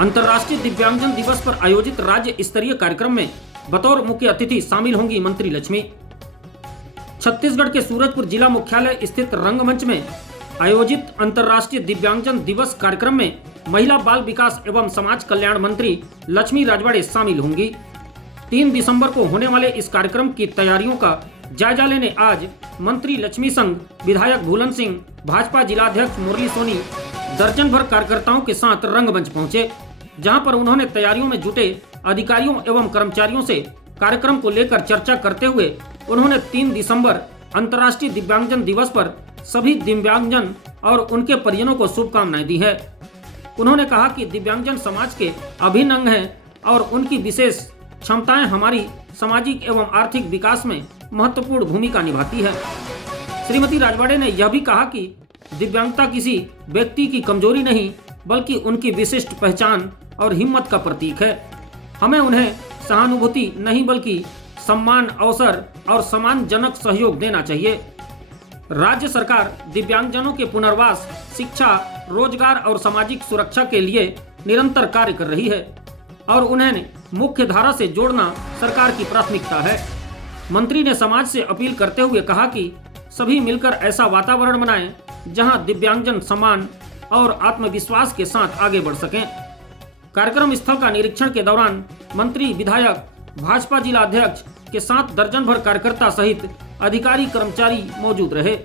अंतर्राष्ट्रीय दिव्यांगजन दिवस पर आयोजित राज्य स्तरीय कार्यक्रम में बतौर मुख्य अतिथि शामिल होंगी मंत्री लक्ष्मी। छत्तीसगढ़ के सूरजपुर जिला मुख्यालय स्थित रंगमंच में आयोजित अंतर्राष्ट्रीय दिव्यांगजन दिवस कार्यक्रम में महिला बाल विकास एवं समाज कल्याण मंत्री लक्ष्मी राजवाड़े शामिल होंगी। 3 दिसंबर को होने वाले इस कार्यक्रम की तैयारियों का जायजा लेने आज मंत्री लक्ष्मी संग विधायक भूलन सिंह, भाजपा जिलाध्यक्ष मुरली सोनी दर्जन भर कार्यकर्ताओं के साथ रंगमंच पहुंचे, जहां पर उन्होंने तैयारियों में जुटे अधिकारियों एवं कर्मचारियों से कार्यक्रम को लेकर चर्चा करते हुए उन्होंने 3 दिसंबर अंतर्राष्ट्रीय दिव्यांगजन दिवस पर सभी दिव्यांगजन और उनके परिजनों को शुभकामनाएं दी है। उन्होंने कहा कि दिव्यांगजन समाज के अभिन्न अंग हैं और उनकी विशेष क्षमताएं हमारी सामाजिक एवं आर्थिक विकास में महत्वपूर्ण भूमिका निभाती है। श्रीमती राजवाड़े ने यह भी कहा कि दिव्यांगता किसी व्यक्ति की कमजोरी नहीं बल्कि उनकी विशिष्ट पहचान और हिम्मत का प्रतीक है। हमें उन्हें सहानुभूति नहीं बल्कि सम्मान, अवसर और सम्मानजनक सहयोग देना चाहिए। राज्य सरकार दिव्यांगजनों के पुनर्वास, शिक्षा, रोजगार और सामाजिक सुरक्षा के लिए निरंतर कार्य कर रही है और उन्हें मुख्य धारा से जोड़ना सरकार की प्राथमिकता है। मंत्री ने समाज से अपील करते हुए कहा कि सभी मिलकर ऐसा वातावरण बनाएं जहां दिव्यांगजन सम्मान और आत्मविश्वास के साथ आगे बढ़ सकें। कार्यक्रम स्थल का निरीक्षण के दौरान मंत्री, विधायक, भाजपा जिला अध्यक्ष के साथ दर्जन भर कार्यकर्ता सहित अधिकारी कर्मचारी मौजूद रहे।